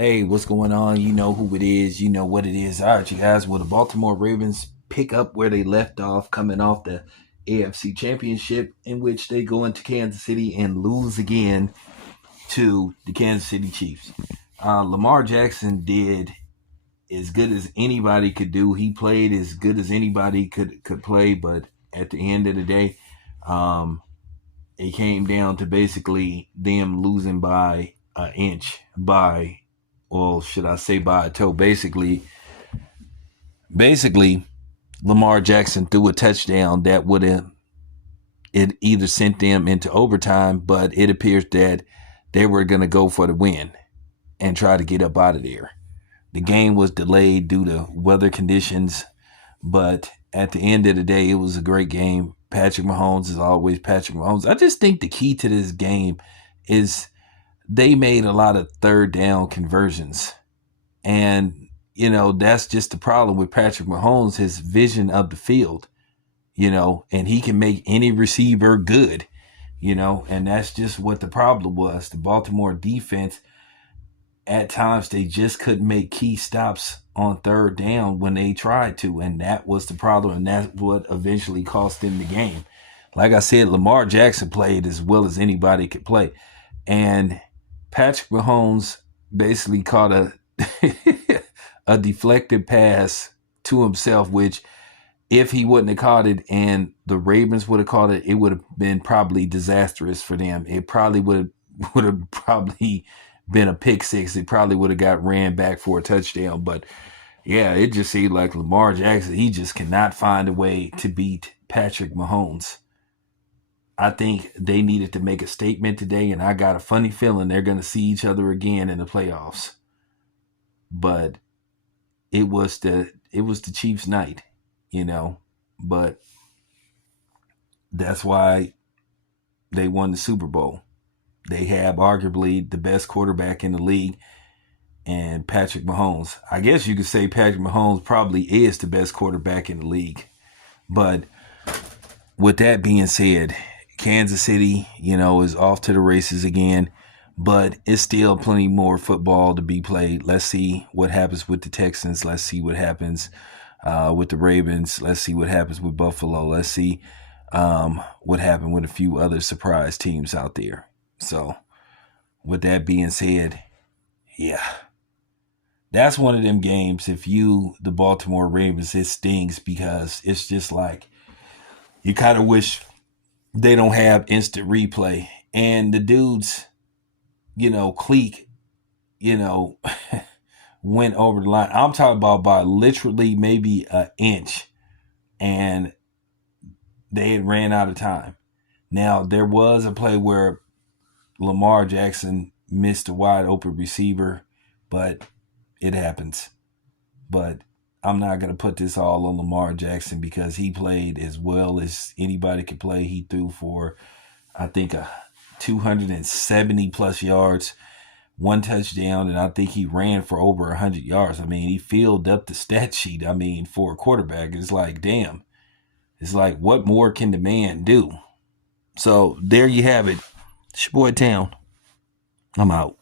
Hey, what's going on? You know who it is. You know what it is. All right, you guys. Well, the Baltimore Ravens pick up where they left off, coming off the AFC Championship, in which they go into Kansas City and lose again to the Kansas City Chiefs. Lamar Jackson did as good as anybody could do. He played as good as anybody could play, but at the end of the day, um, it came down to basically them losing by an inch, by, well, should I say by a toe? Basically, Lamar Jackson threw a touchdown that would have it either sent them into overtime, but it appears that they were going to go for the win and try to get up out of there. The game was delayed due to weather conditions, but at the end of the day, it was a great game. Patrick Mahomes is always Patrick Mahomes. I just think the key to this game is they made a lot of third down conversions. And, that's just the problem with Patrick Mahomes, his vision of the field, and he can make any receiver good, and that's just what the problem was. The Baltimore defense, at times, they just couldn't make key stops on third down when they tried to. And that was the problem. And that's what eventually cost them the game. Like I said, Lamar Jackson played as well as anybody could play. And Patrick Mahomes basically caught a a deflected pass to himself, which if he wouldn't have caught it and the Ravens would have caught it, it would have been probably disastrous for them. It probably would have probably been a pick six. It probably would have got ran back for a touchdown. But yeah, it just seemed like Lamar Jackson, he just cannot find a way to beat Patrick Mahomes. I think they needed to make a statement today, and I got a funny feeling they're going to see each other again in the playoffs. But it was the Chiefs' night, but that's why they won the Super Bowl. They have arguably the best quarterback in the league, and Patrick Mahomes. I guess you could say Patrick Mahomes probably is the best quarterback in the league. But with that being said, Kansas City, is off to the races again, but it's still plenty more football to be played. Let's see what happens with the Texans. Let's see what happens with the Ravens. Let's see what happens with Buffalo. Let's see what happened with a few other surprise teams out there. So with that being said, yeah, that's one of them games. If you, the Baltimore Ravens, it stings because it's just like you kind of wish they don't have instant replay. And the dudes, clique, went over the line. I'm talking about by literally maybe an inch, and they had ran out of time. Now, there was a play where Lamar Jackson missed a wide open receiver, but it happens. But I'm not going to put this all on Lamar Jackson because he played as well as anybody could play. He threw for, I think, 270 plus yards, one touchdown, and I think he ran for over 100 yards. I mean, he filled up the stat sheet. I mean, for a quarterback, it's like, damn. It's like, what more can the man do? So there you have it. It's your boy Town. I'm out.